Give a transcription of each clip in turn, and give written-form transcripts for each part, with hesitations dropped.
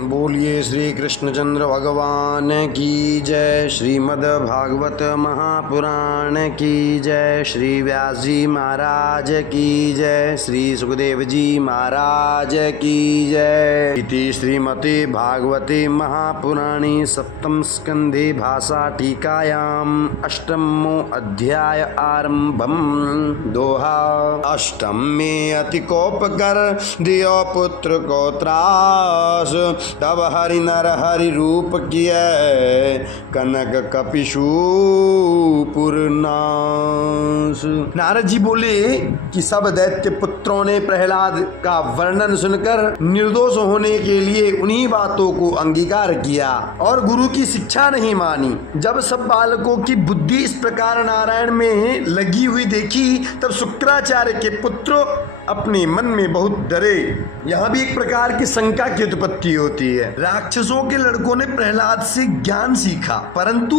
बोलिए श्री कृष्णचंद्र भगवान की जय। श्रीमद् भागवत महापुराण की जय। श्री व्यास जी महाराज की जय। श्री सुखदेव जी महाराज की जय। इति श्रीमते भागवते महापुराणे सप्तम स्कंधे भाषा टीकायाम अष्टमो अध्याय आरंभम। दोहा। अष्टम में अति कोप कर दियो पुत्र को त्रास, तब हरि नर हरि रूप किया कनक कपिशु पुरनाश। नारद जी बोले कि सब दैत्य पुत्रों ने प्रहलाद का वर्णन सुनकर निर्दोष होने के लिए उन्हीं बातों को अंगीकार किया और गुरु की शिक्षा नहीं मानी। जब सब बालकों की बुद्धि इस प्रकार नारायण में लगी हुई देखी, तब शुक्राचार्य के पुत्र अपने मन में बहुत डरे। यहाँ भी एक प्रकार की शंका की उत्पत्ति होती है। राक्षसों के लड़कों ने प्रहलाद से ज्ञान सीखा, परंतु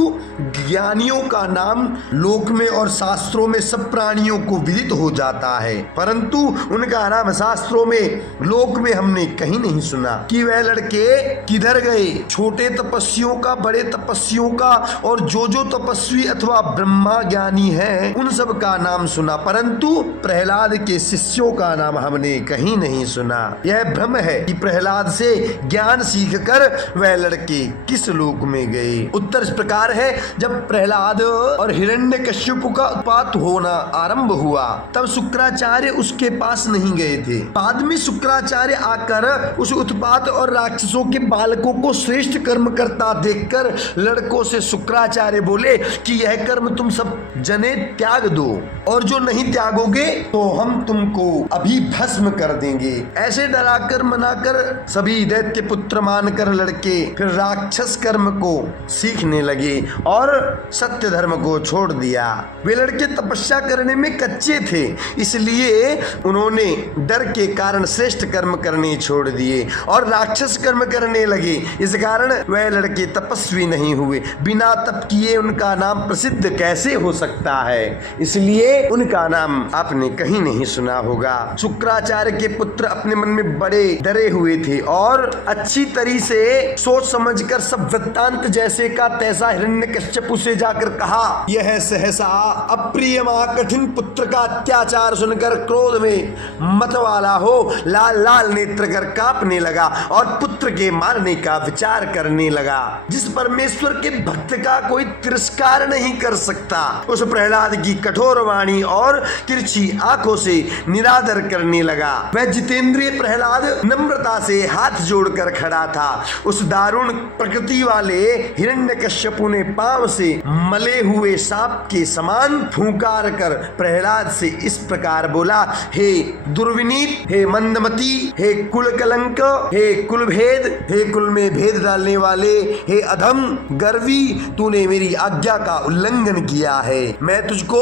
ज्ञानियों का नाम लोक में और शास्त्रों में सब प्राणियों को विदित हो जाता है, परंतु उनका नाम शास्त्रों में लोक में हमने कहीं नहीं सुना कि वह लड़के किधर गए। छोटे तपस्वियों का, बड़े तपस्वियों का और जो तपस्वी अथवा ब्रह्मा ज्ञानी है उन सब का नाम सुना, परंतु प्रहलाद के शिष्यों का नाम हमने कहीं नहीं सुना। यह भ्रम है कि प्रहलाद से ज्ञान सीखकर वह लड़के किस लोक में गए। उत्तर इस प्रकार है, जब प्रहलाद और हिरण्यकश्यप का उत्पात होना आरंभ हुआ, तब शुक्राचार्य उसके पास नहीं गए थे। बाद में शुक्राचार्य आकर उस उत्पात और राक्षसों के बालकों को श्रेष्ठ कर्म करता देखकर लड़कों से शुक्राचार्य बोले कि यह कर्म तुम सब जने त्याग दो, और जो नहीं त्यागोगे तो हम तुमको अभी भस्म कर देंगे। ऐसे डराकर मनाकर सभी दैत्य पुत्र मानकर लड़के फिर राक्षस कर्म को सीखने लगे और सत्य धर्म को छोड़ दिया। वे लड़के तपस्या करने में कच्चे थे, इसलिए उन्होंने डर के कारण श्रेष्ठ कर्म करने छोड़ दिए और राक्षस कर्म करने लगे। इस कारण वह लड़के तपस्वी नहीं हुए। बिना तप किए उनका नाम प्रसिद्ध कैसे हो सकता है, इसलिए उनका नाम आपने कहीं नहीं सुना होगा। शुक्राचार्य के पुत्र अपने मन में बड़े डरे हुए थे और अच्छी तरीके से सोच समझकर सब वृत्तांत जैसे का तैसा हिरण्यकश्यप से जाकर कहा। यह सहसा अप्रिय कठिन पुत्र का अत्याचार सुनकर क्रोध में मतवाला हो लाल लाल नेत्र कर कांपने लगा और पुत्र के मारने का विचार करने लगा। जिस परमेश्वर के भक्त का कोई तिरस्कार नहीं कर सकता, उस प्रहलाद की कठोर वाणी और तिरछी आंखों से निरादर करने लगा। वह जितेंद्रिय प्रहलाद नम्रता से हाथ जोड़कर खड़ा था। उस दारुण प्रकृति वाले हिरण्यकश्यपु ने पांव से मले हुए सांप के समान फूंकार कर प्रहलाद से इस प्रकार बोला, हे दुर्विनीत, हे मंदमती, हे कुल कलंक, हे कुल भेद, हे कुल में भेद डालने वाले, हे अधम गर्वी, तूने मेरी आज्ञा का उल्लंघन किया है। मैं तुझको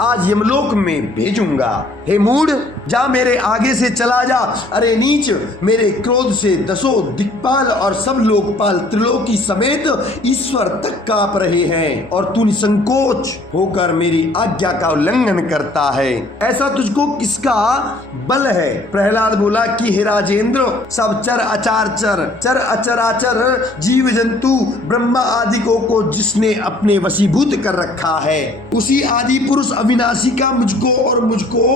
आज यमलोक में भेजूंगा। हे मूढ़, जा मेरे आगे से चला जा। अरे नीच, मेरे क्रोध से दसों दिक्पाल और सब लोकपाल त्रिलोकी समेत ईश्वर तक कांप रहे हैं और तू निसंकोच होकर मेरी आज्ञा का उल्लंघन करता है। ऐसा तुझको किसका बल है? प्रहलाद बोला कि हे राजेंद्र, सब चर अचराचर जीव जंतु ब्रह्मा आदि को जिसने अपने वशीभूत कर रखा है, उसी आदि पुरुष अविनाशी का मुझको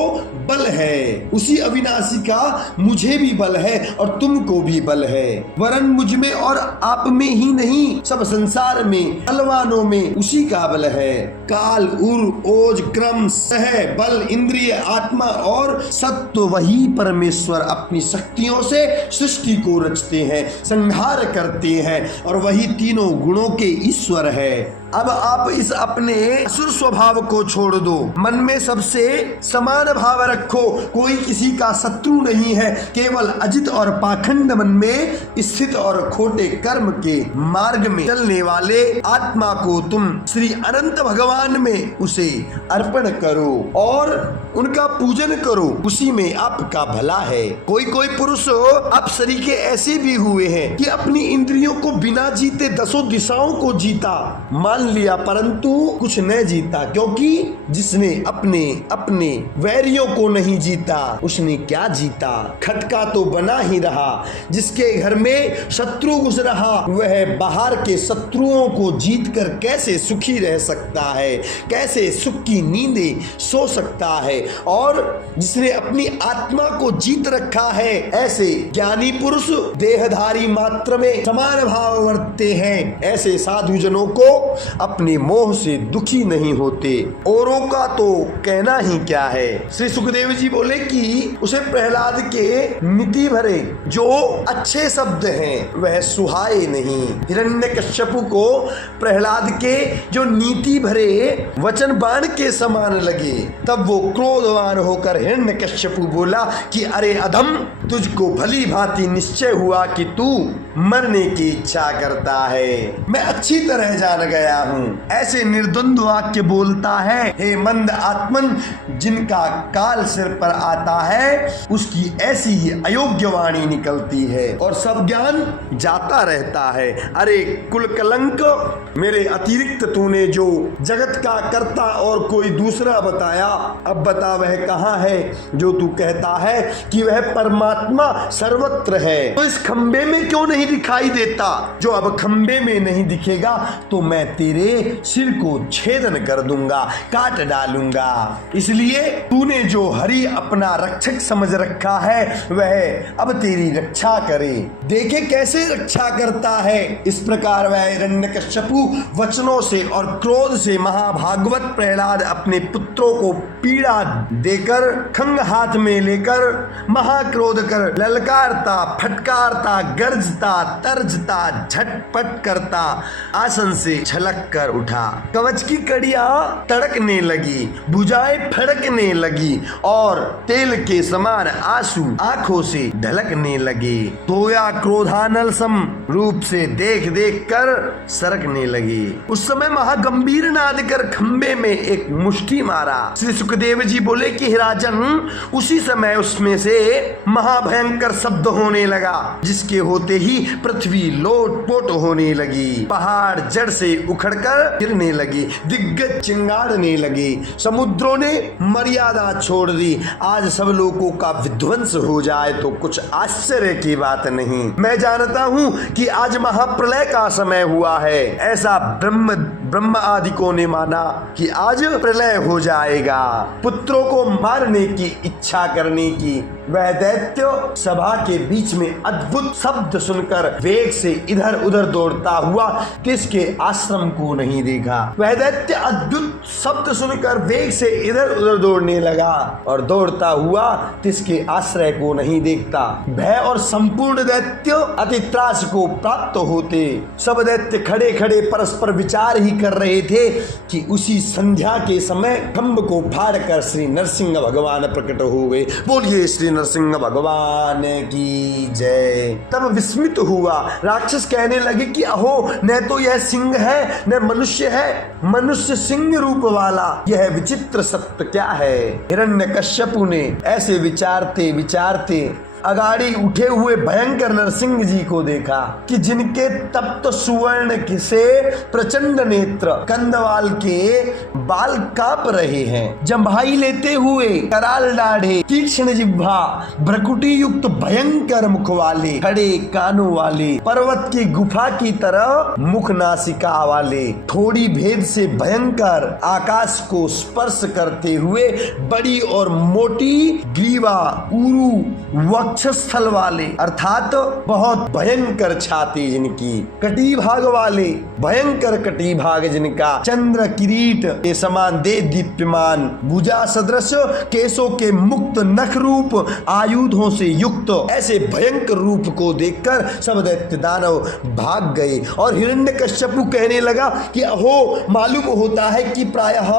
बल है। उसी अविनाशी का मुझे भी बल है और तुमको भी बल है। वरन मुझ में और आप में ही नहीं, सब संसार में बलवानों में उसी का बल है। काल, उर, ओज, क्रम, सह, बल, इंद्रिय, आत्मा और सत्व वही परमेश्वर अपनी शक्तियों से सृष्टि को रचते हैं, संहार करते हैं और वही तीनों गुणों के ईश्वर है। अब आप इस अपने असुर स्वभाव को छोड़ दो, मन में सबसे समान भाव रखो। कोई किसी का शत्रु नहीं है, केवल अजित और पाखंड मन में स्थित और खोटे कर्म के मार्ग में चलने वाले आत्मा को तुम श्री अनंत भगवान में उसे अर्पण करो और उनका पूजन करो, उसी में आपका भला है। कोई पुरुष अप्सरी के ऐसे भी हुए हैं कि अपनी इंद्रियों को बिना जीते दसों दिशाओं को जीता। मान जान लिया परंतु कुछ न जीता, क्योंकि जिसने अपने अपने वैरियों को नहीं जीता उसने क्या जीता। खटका तो बना ही रहा, जिसके घर में शत्रु घुस रहा वह बाहर के शत्रुओं को जीतकर कैसे सुखी रह सकता है, कैसे सुख की नींदें सो सकता है। और जिसने अपनी आत्मा को जीत रखा है ऐसे ज्ञानी पुरुष देहधारी मात्र में समान भाव वर्तते हैं। ऐसे साधु जनों को अपने मोह से दुखी नहीं होते। औरों का तो कहना ही क्या है। श्री सुखदेव जी बोले कि उसे प्रहलाद के नीति भरे जो अच्छे शब्द हैं वह सुहाए नहीं। हिरण्यकश्यपु को प्रहलाद के जो नीति भरे वचन बाण के समान लगे। तब वो क्रोधवान होकर हिरण्यकश्यपु बोला कि अरे अधम, तुझको भली भांति निश्चय हुआ कि तू मरने की इच्छा करता है। मैं अच्छी तरह जान गया हूँ। ऐसे निर्द्वंद्व वाक्य बोलता है। हे मंद आत्मन, जिनका काल सिर पर आता है उसकी ऐसी ही अयोग्य वाणी निकलती है और सब ज्ञान जाता रहता है। अरे कुल कलंक, मेरे अतिरिक्त तूने जो जगत का कर्ता और कोई दूसरा बताया, अब बता वह कहाँ है जो तू कहता है कि वह परमात्मा सर्वत्र है। तो इस खंबे में क्यों नहीं दिखाई देता? जो अब खंबे में नहीं दिखेगा तो मैं तेरे सिर को छेदन कर दूंगा, काट डालूंगा। इसलिए तूने जो हरि अपना रक्षक समझ रखा है वह अब तेरी रक्षा करे। देखे कैसे रक्षा करता है। इस प्रकार वह हिरण्यकश्यपु वचनों से और क्रोध से महाभागवत प्रहलाद अपने पुत्रों को पीड़ा देकर खंग हाथ में लेकर महाक्रोध कर ललकारता, फटकारता, गर्जता, तर्जता, झटपट करता आसन से छलक कर उठा। कवच की कड़ियां तड़कने लगी, भुजाएं फड़कने लगी और तेल के समान आंसू आंखों से ढलकने लगे। तोया क्रोधानल सम रूप से देख देख कर सरकने लगे। उस समय महागंभीर नाद कर खंबे में एक मुष्टि मारा। श्री सुखदेव जी बोले कि राजन, उसी समय उसमें से महाभयंकर शब्द होने लगा, जिसके होते ही पृथ्वी लोटपोट होने लगी, पहाड़ जड़ से उखड़कर गिरने लगी, दिग्गज चिंगाड़ने लगे, समुद्रों ने मर्यादा छोड़ दी। आज सब लोगों का विध्वंस हो जाए तो कुछ आश्चर्य की बात नहीं। मैं जानता हूँ कि आज महाप्रलय का समय हुआ है। ऐसा ब्रह्म आदिकों ने माना कि आज प्रलय हो जाएगा। पुत्रों को मारने की इच्छा करने की वह दैत्य सभा के बीच में अद्भुत शब्द सुनकर वेग से इधर उधर दौड़ता हुआ किसके आश्रम को नहीं देखा। वह दैत्य अद्भुत शब्द सुनकर वेग से इधर उधर दौड़ने लगा और दौड़ता हुआ किसके आश्रय को नहीं देखता। भय और संपूर्ण दैत्य अति त्रास को प्राप्त होते। सब दैत्य खड़े खड़े परस्पर विचार ही कर रहे थे कि उसी संध्या के समय खंभ को फाड़कर श्री नरसिंह भगवान प्रकट हो गए। बोलिए श्री नरसिंह भगवान की जय। तब विस्मित हुआ। राक्षस कहने लगे कि अहो, न तो यह सिंह है न मनुष्य है, मनुष्य सिंह रूप वाला यह विचित्र सत्य क्या है। हिरण्यकश्यपु ने ऐसे विचारते विचारते अगाड़ी उठे हुए भयंकर नरसिंह जी को देखा कि जिनके तप्त सुवर्ण से प्रचंड नेत्र कंदवाल के बाल कांप रहे हैं, जम्भाई लेते हुए कराल दाढ़े, तीक्ष्ण जिह्वा, भ्रकुटी युक्त भयंकर मुख वाले, खड़े कानों वाले, पर्वत की गुफा की तरह मुख नासिका वाले, थोड़ी भेद से भयंकर, आकाश को स्पर्श करते हुए बड़ी और मोटी ग्रीवा, उरु, वक्षस्थल वाले अर्थात बहुत भयंकर छाती जिनकी, कटी भाग वाले भयंकर कटी भाग जिनका, चंद्र किरीट के समान दे दीप्यमान, भुजा सदृश केसों के मुक्त नख रूप आयुधों से युक्त ऐसे भयंकर रूप को देखकर सब दैत्य दानव भाग गए। और हिरण्यकश्यपु कहने लगा कि अहो, मालूम होता है कि प्रायः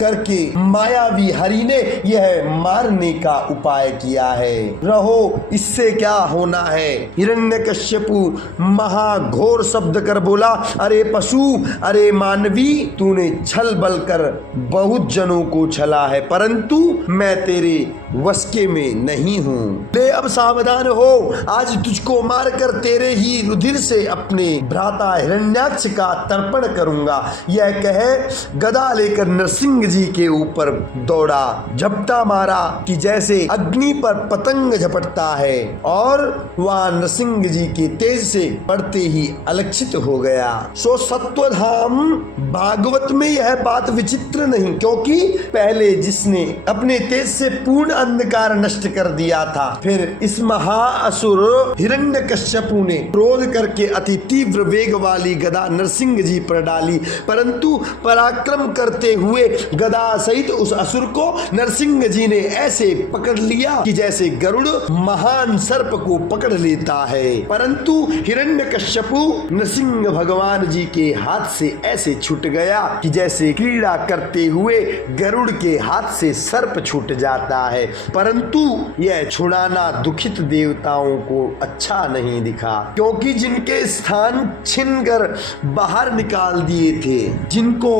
करके मायावी हरि ने यह मारने का उपाय किया है। रहो इससे क्या होना है। हिरण्यकश्यपु महाघोर शब्द कर बोला, अरे पशु, अरे मानवी, तूने छल बल कर बहुत जनों को छला है, परंतु मैं तेरे वश के में नहीं हूँ। ले अब सावधान हो, आज तुझको मारकर तेरे ही रुधिर से अपने भ्राता हिरण्याक्ष का तर्पण करूंगा। यह कहे गदा लेकर नरसिंह जी के ऊपर दौड़ा, झपटा मारा कि जैसे अग्नि पर पतंग झपटता है, और वह नरसिंह जी के तेज से पड़ते ही अलक्षित हो गया। सो सत्वधाम भागवत में यह बात विचित्र नहीं, क्योंकि पहले जिसने अपने तेज से पूर्ण अंधकार नष्ट कर दिया था, फिर इस महाअसुर हिरण्यकश्यपु ने क्रोध करके अति तीव्र वेग वाली गदा नरसिंह जी पर डाली, परंतु पराक्रम करते हुए गदा सहित उस असुर को नरसिंह जी ने ऐसे पकड़ लिया कि जैसे गरुड़ महान सर्प को पकड़ लेता है। परंतु हिरण्यकश्यपु नरसिंह भगवान जी के हाथ से ऐसे छूट गया कि जैसे क्रीड़ा करते हुए गरुड़ के हाथ से सर्प छूट जाता है। परंतु यह छुड़ाना दुखित देवताओं को अच्छा नहीं दिखा, क्योंकि जिनके स्थान छीनकर बाहर निकाल दिए थे, जिनको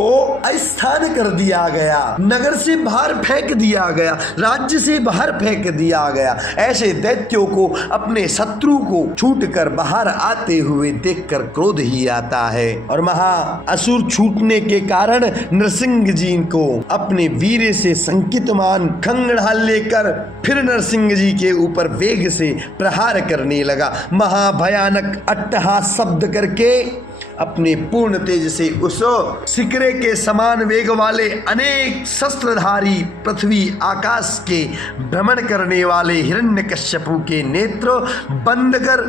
अस्थान कर दिया गया, नगर से बाहर फेंक दिया गया, राज्य से बाहर फेंक दिया गया, ऐसे दैत्यों को अपने शत्रु को छूटकर बाहर आते हुए देखकर क्रोध ही आता है। और महाअसुर छूटने के कारण नरसिंह जी को अपने वीर से संकितमान खंगड़ाल लेकर फिर नरसिंह जी के ऊपर वेग से प्रहार करने लगा। महाभयानक अट्टहास शब्द करके अपने पूर्ण तेज से उस सिकरे के समान वेग वाले अनेक शस्त्रधारी पृथ्वी आकाश के भ्रमण करने वाले हिरण्यकश्यपु के नेत्र बंद कर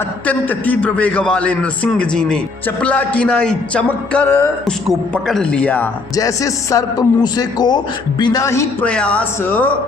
अत्यंत तीव्र वेग वाले नरसिंह जी ने चपला किनाई चमक कर उसको पकड़ लिया। जैसे सर्प मूसे को बिना ही प्रयास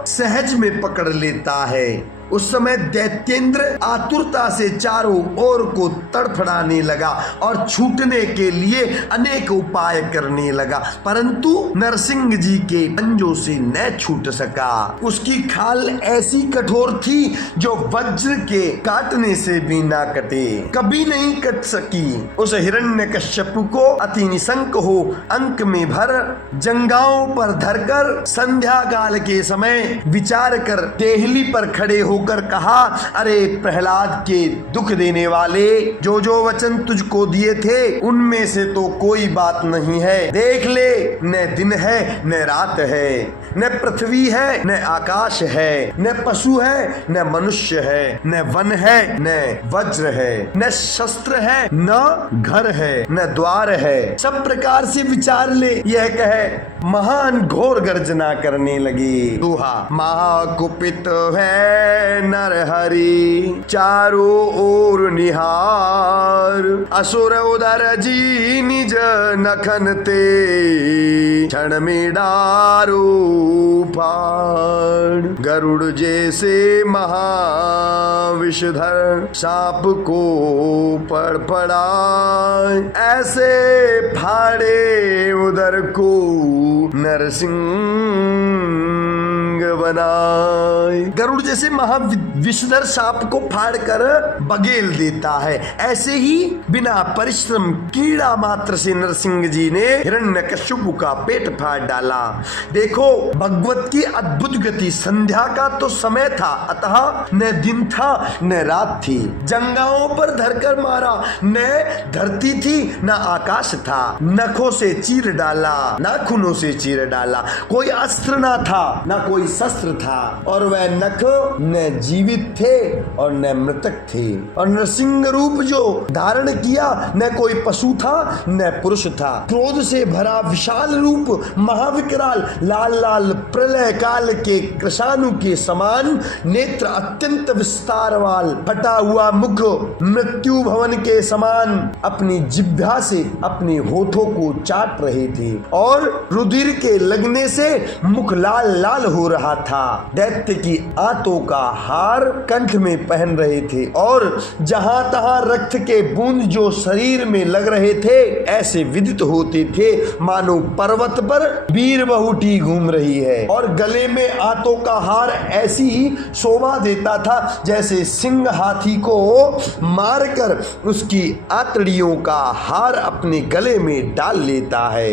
सहज में पकड़ लेता है, उस समय दैत्येंद्र आतुरता से चारों ओर को तड़फड़ाने लगा और छूटने के लिए अनेक उपाय करने लगा, परंतु नरसिंह जी के पंजों से न छूट सका। उसकी खाल ऐसी कठोर थी जो वज्र के काटने से भी ना कटे, कभी नहीं कट सकी। उस हिरण्यकश्यपु को अति निशंक हो अंक में भर जंगाओं पर धरकर संध्या काल के समय विचार कर देहली पर खड़े हो कर कहा, अरे प्रहलाद के दुख देने वाले, जो जो वचन तुझको दिए थे उनमें से तो कोई बात नहीं है। देख ले, न दिन है न रात है, न पृथ्वी है न आकाश है, न पशु है न मनुष्य है, न वन है न वज्र है, न शस्त्र है न घर है न द्वार है। सब प्रकार से विचार ले। यह कहे महान घोर गर्जना करने लगी। दोहा, महाकुपित है नर हरि चारों ओर निहार, असुर उदर जी निज नखन ते क्षण में डारो फाड़। गरुड़ जैसे महाविषधर सांप को पड़पड़ाए, ऐसे फाड़े उदर को नरसिंह बनाए। गरुड़ जैसे महाविषधर सांप को फाड़कर बगेल देता है, ऐसे ही बिना परिश्रम कीड़ा मात्र से नरसिंह जी ने हिरण्यकश्यपु का पेट फाड़ डाला। देखो भगवत की अद्भुत गति। संध्या का तो समय था, अतः न दिन था न रात थी। जंगाओं पर धरकर मारा, न धरती थी न आकाश था। नखों से चीर डाला, नाखूनों से चीर डाला। कोई अस्त्र ना था न कोई शस्त्र था, और वह नख न जीवित थे और न मृतक थे। और नरसिंह रूप जो धारण किया, न कोई पशु था न पुरुष था। क्रोध से भरा विशाल रूप, महाविकराल लाल लाल प्रलय काल के कृषाणु के समान नेत्र, अत्यंत विस्तारवाल, फटा हुआ मुख, मृत्यु भवन के समान अपनी जिह्वा से अपने होठों को चाट रहे थे, और रुधिर के लगने से मुख लाल लाल हो रहा था। दैत्य की आंतों का हार कंठ में पहन रहे थे, और जहां तहां रक्त के बूंद जो शरीर में लग रहे थे ऐसे विदित होते थे मानो पर्वत पर वीर बहुटी घूम रही है, और गले में आतों का हार ऐसी शोभा देता था जैसे सिंह हाथी को मारकर उसकी आतड़ियों का हार अपने गले में डाल लेता है।